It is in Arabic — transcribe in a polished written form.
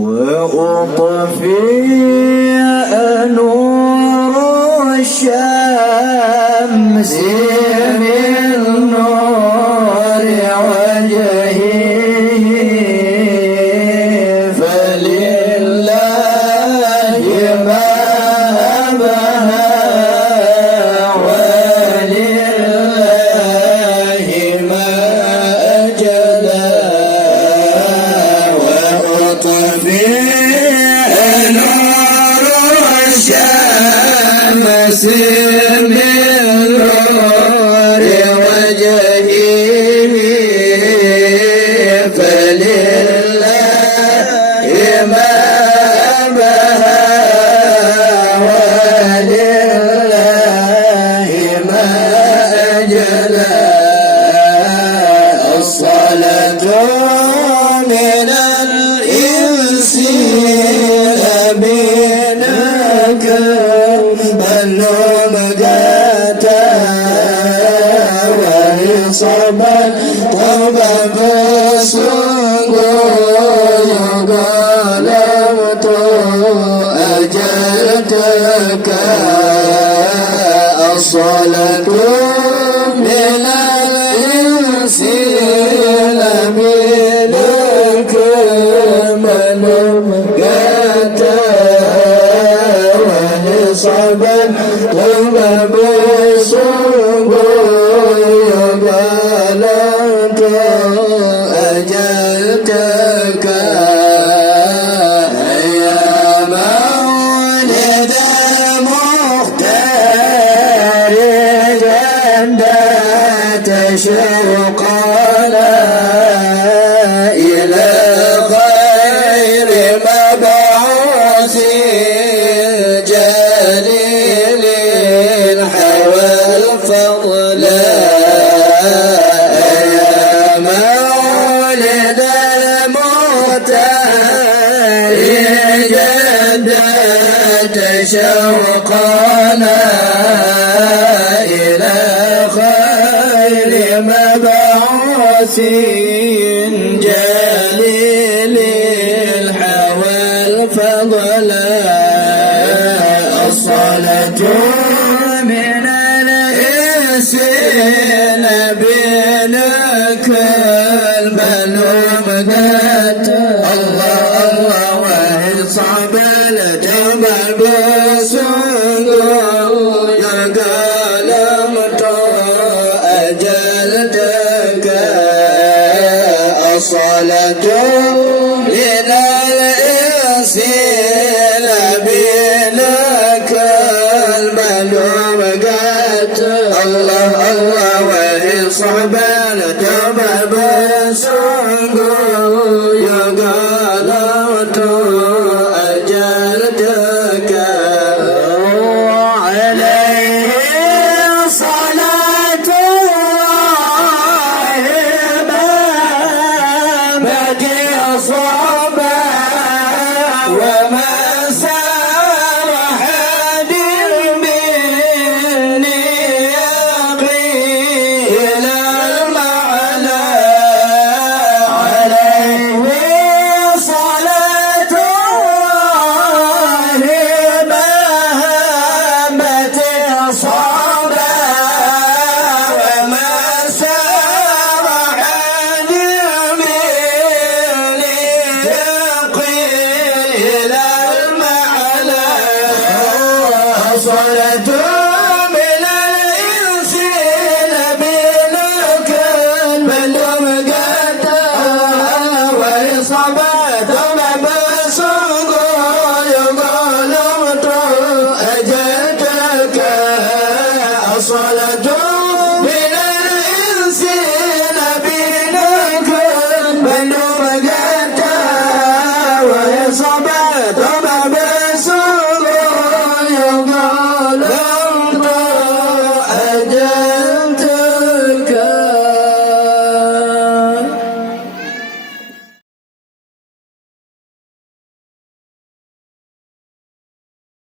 وأطفئ نور الشمس من نور وجهه فلله ما أبهى ولله ما أجلى وأطفئ نور الشمس من نور وجهه فلله ما أبهى ولله ما أجلى الصلاة من الإنس بينك بلوم جاتا وإصابا طبب سنقو قلمت أجلتك الصلاة من الإنس بينك بلوم جاتا صبا طلب سنقو قلمت أجلتك يا مولد المختار جنة شوقنا إلى خير مبعوث جليل حوى الفضل يا مولد المختار جدت شوقنا إلى خير مبعوث جليل حوى الفضل الصلاة من الإنس بينك الملوم ذات الله الله وهي صعب الجبل بسنقو يا قلمت أجلتك الصلاة من الإنس بينك الملوم قات الله الله وهي صعبان تباب سنقو يا قلمت أجلتك عليه صلاة الله ما بدي صعبا وما سرح مني قيل المعنى عليه صلاة الله مهمة صعبا وما سرح مني قيل المعنى صلاة